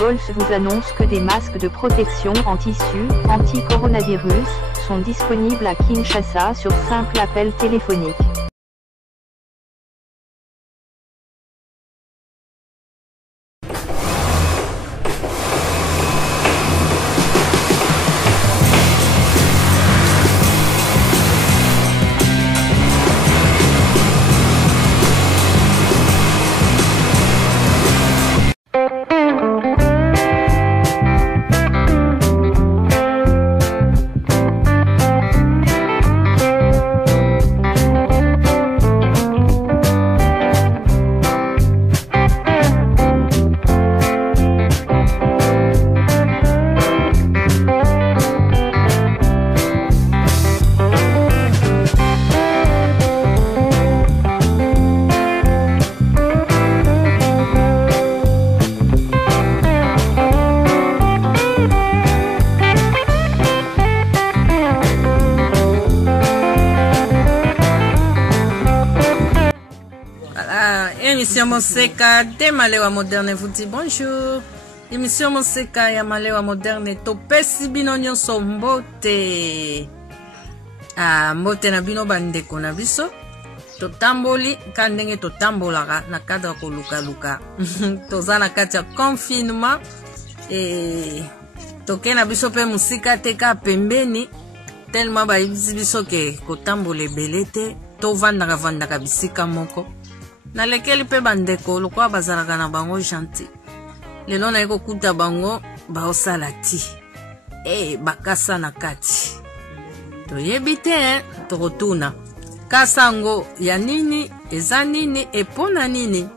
Golf vous annonce que des masques de protection en tissu, anti-coronavirus, sont disponibles à Kinshasa sur simple appel téléphonique. Émission Moseka de Malewa Moderne vous dit bonjour. Émission Moseka ya Malewa Moderne topesi bino nyonso mbote. Mbote na bino bandeko na biso. Totamboli kandenge totambolaka na kadra ko luka. Toza na kati ya confinement toke na biso pe musika teka pembeni tellement ba biso ke kotambola ebele te tovandaka bisika moko. Na lekeli pe bandeko lokwa bazalaka na bango gentil. Lelo na eko kuta bango baosala ti. Bakasa na kati. Toyebi te tokotuna. Kasango ya nini, eza nini, epona nini.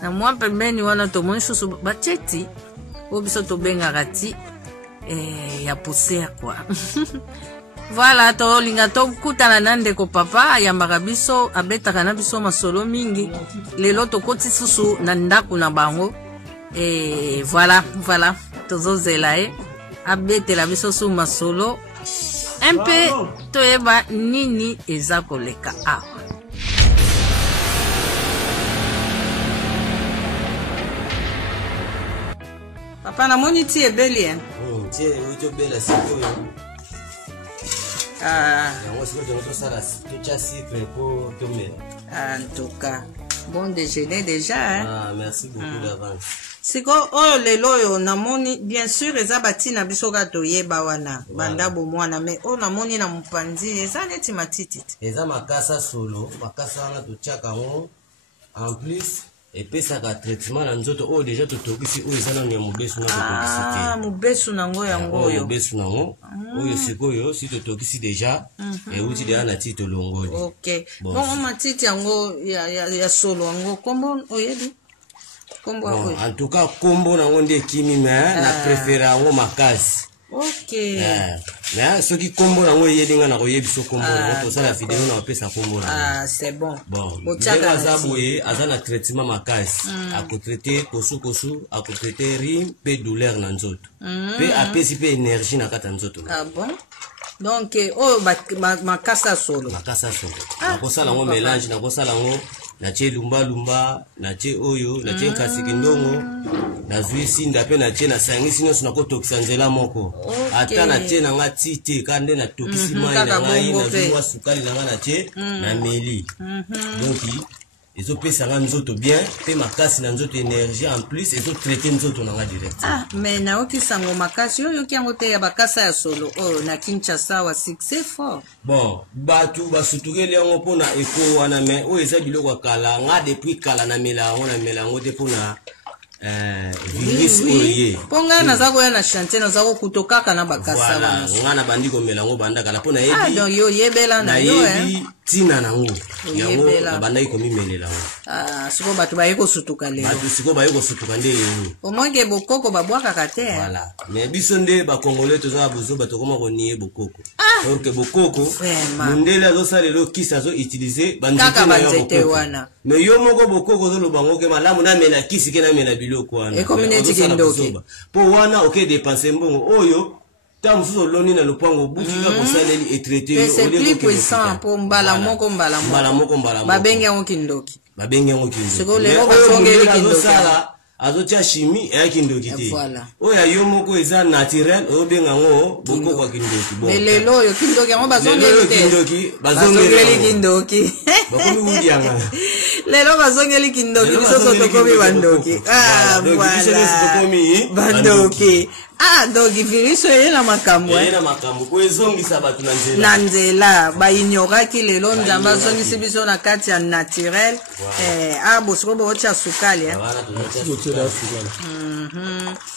Na mwa pembeni wana tomoni susu bacheti. Obiso tobengaka ti ya poussière quoi. Voilà, to linga to kutana nande ko papa yambaka biso abetaka na biso masolo mingi lelo to koti susu na ndaku na bango voilà tozozela abetela biso su masolo un peu toyeba nini eza koleka awa. Papa na moni ti ebeli ti wito bela sikoyo. En tout cas, bon déjeuner déjà. Merci beaucoup d'avance. Siko lelo yo namoni bien sûr eza batina biso ka toyeba wana banda bomwana mais namoni na mupanzi eza neti matiti. Eza makasa solo, makasa wana tochaka ngo en plus epesaka traitement na nzoto déjà totokisi eza na mubesu na totokisi. Mubesu nango yango oyo. Mubesu nango oyo sikoyo si totokisi déjà uti de na tito longoli. OK. Bon matiti yango ya solo yango kombo oyebi. Kombo bon, en tout cas kombo nango nde kimi mais na préférer yango makasi. OK. Mais ce qui kombo nango yelinga na koyebiso kombo nango tosala vidéo na pesa kombo nango. C'est bon. Bon, Botiaka azana traitement makasi. Ako traiter kosu, ako traiter rime pe douleur na nzoto. Pe apesi pe énergie na kata nzoto. Bon. Donc makasa solo. Makasa solo. Nakosala ngo mélange, nakosala ngo na che lumba na che oyo na che kasiki ndongo na zuisi ndape na che na sangisi nyonso na kotokisa nzela moko ata na che na nga tite kande na tokisi mai na ngai na zuwa sukali na nga na che na meli donc ezo pesa nga nzoto bien pe makasi na nzoto énergie en plus ezo traiter nzoto na nga direct. Mais na okisango makasi oyo kiango te ya bakasa ya solo na Kinshasa wa succès fort. Bon batu basutugeli yango pona eko wana mais o eza biloko kala nga depuis kala na melango te pona virus oye. Ponga na zako ya na chantier na zako kutokaka na bakasa wana. Nga na bandi ko melango banda kala pona yebi. Donc yo yebela na yo tina nango yango banda ko mimelela ngo. Siko batu ba yeko sutuka lelo. Batu siko ba yeko sutuka nde yini. Omonge bokoko babwaka kate. Voilà. Mais biso nde ba congolais toza bozo bato koma ko nié bokoko. Donc bokoko mundele zo salelo kisa zo utiliser banzete wana. Mais yo moko bokoko zo lobango ke malamu na mela kisi ke na mela biloko wana. E community kendoki. Po wana OK dépenser mbongo oyo tant vous loni na lopango bukika ko saleli et traiter. C'est plus puissant pour mbala moko. Mbala moko. Babenge ngo kindoki. Babenge ngo kindoki. Siko lelo basongeli kindoki. azotia chimie eya kindoki te Voilà. oyo yo moko eza naturel oyobenga yango bokokwa kindoki Mais lelo oyo kindoki yango bazongeli te kindoki bazongeli kindoki bakomi wudianga lelo bazongeli kindoki biso so tokomi bandoki voilà bandoki donc virus oyo na makambo na makambo ko ezongisa bato na nzela baignoraki lelo nzambe azongisi biso na kati ya naturel bosiko bootya sukali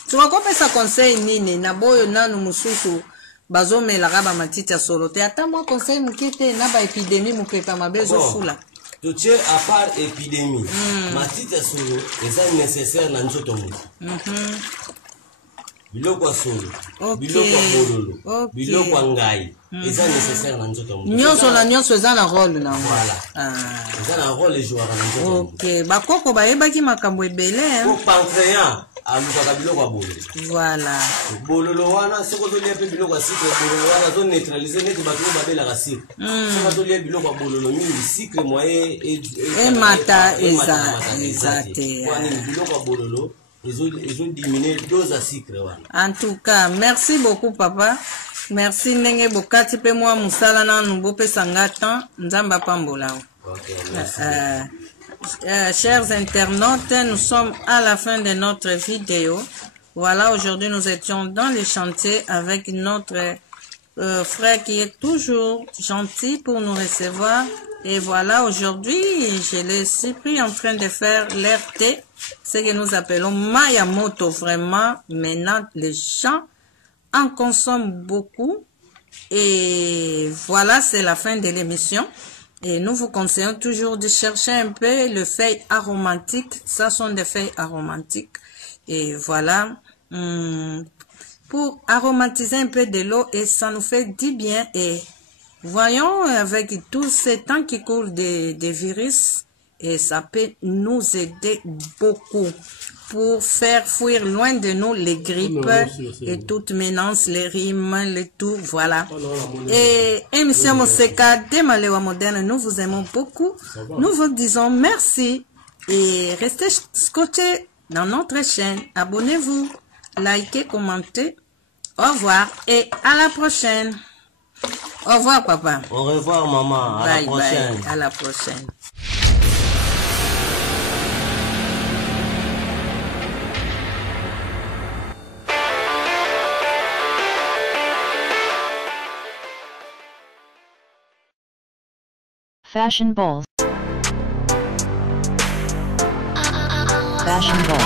tukakopesa conseil nini na boyo nanu mosusu bazomelaka bamatiti ya solo te ata mwa conseil moke te na baepidemie mopepe mabe ezofula totie à part épidémie matiti ya solo eza nécessaire na nzoto moto biloko ya solo biloko ya bololo biloko ya ngai eza nécessaire na nzoto moto nyonso na nyonso eza na rôle na voilà eza na rôle ejouaka na nzoto moto bakoko bayebaki makambo ebele po pancréas alukaka biloko ya bololo voilà bololo wana soki ozolia mpe biloko ya sucre bololo wana azoneutralize neti bato oyo babelaka sucre soki ozolia biloko ya bololo mingi sucre moye emata eza te wana biloko ya bololo ezodiminue dose ya sucre wana. En tout cas merci beaucoup papa, merci ndenge bokati mpe mwa mosala nanu bopesanga temps nzambe apambola. Chers internautes, nous sommes à la fin de notre vidéo. Voilà, aujourd'hui nous étions dans les chantiers avec notre frère qui est toujours gentil pour nous recevoir. Et voilà, aujourd'hui, je l'ai surpris en train de faire l'RT, ce que nous appelons Mayamoto. Vraiment, maintenant, les gens en consomment beaucoup. Et voilà, c'est la fin de l'émission. Et nous vous conseillons toujours de chercher un peu les feuilles aromatiques. Ça sont des feuilles aromatiques. Et voilà, pour aromatiser un peu de l'eau et ça nous fait du bien. Et voyons, avec tous ces temps qui courent des virus, et ça peut nous aider beaucoup pour faire fuir loin de nous les grippes et toutes menaces, les rimes, les tout, voilà. Et émission Moseka de Malewa Moderne, nous vous aimons beaucoup. Nous vous disons merci et restez scotchés dans notre chaîne. Abonnez-vous, likez, commentez. Au revoir et à la prochaine. Au revoir, papa. Au revoir, maman. À la prochaine. Bye. À la prochaine. Fashion balls. Fashion balls.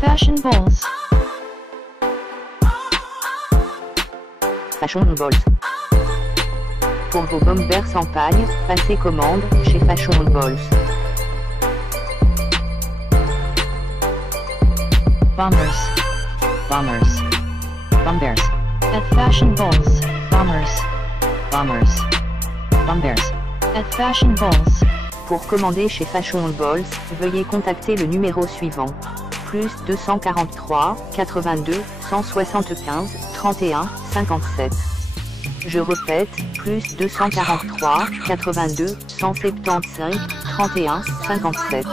Fashion balls. Fashion balls. Pour vos bombers sans paille, passez commande chez Fashion balls. Bombers. Bombers. Bombers. At Fashion balls. Bombers. Bombers. Bombers. At Fashion balls. Pour commander chez Fashion balls, veuillez contacter le numéro suivant. Plus 243 82 175 31 57. Je répète, plus 243 82 175 31 57.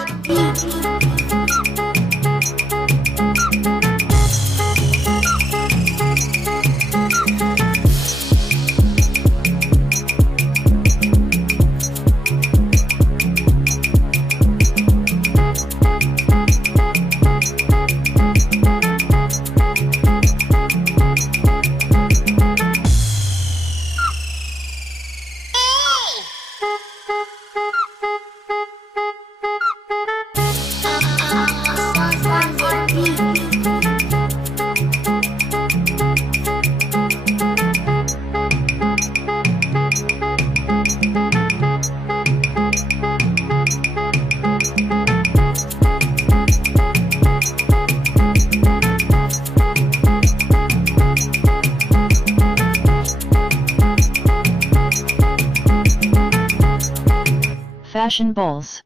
Fashion balls.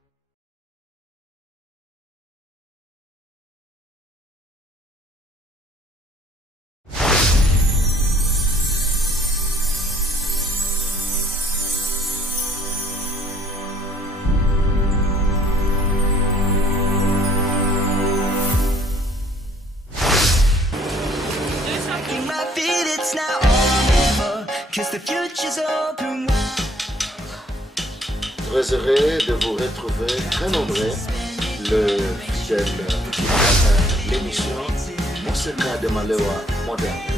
Très heureux de vous retrouver, très nombreux, l'émission Monseka de Malewa moderne.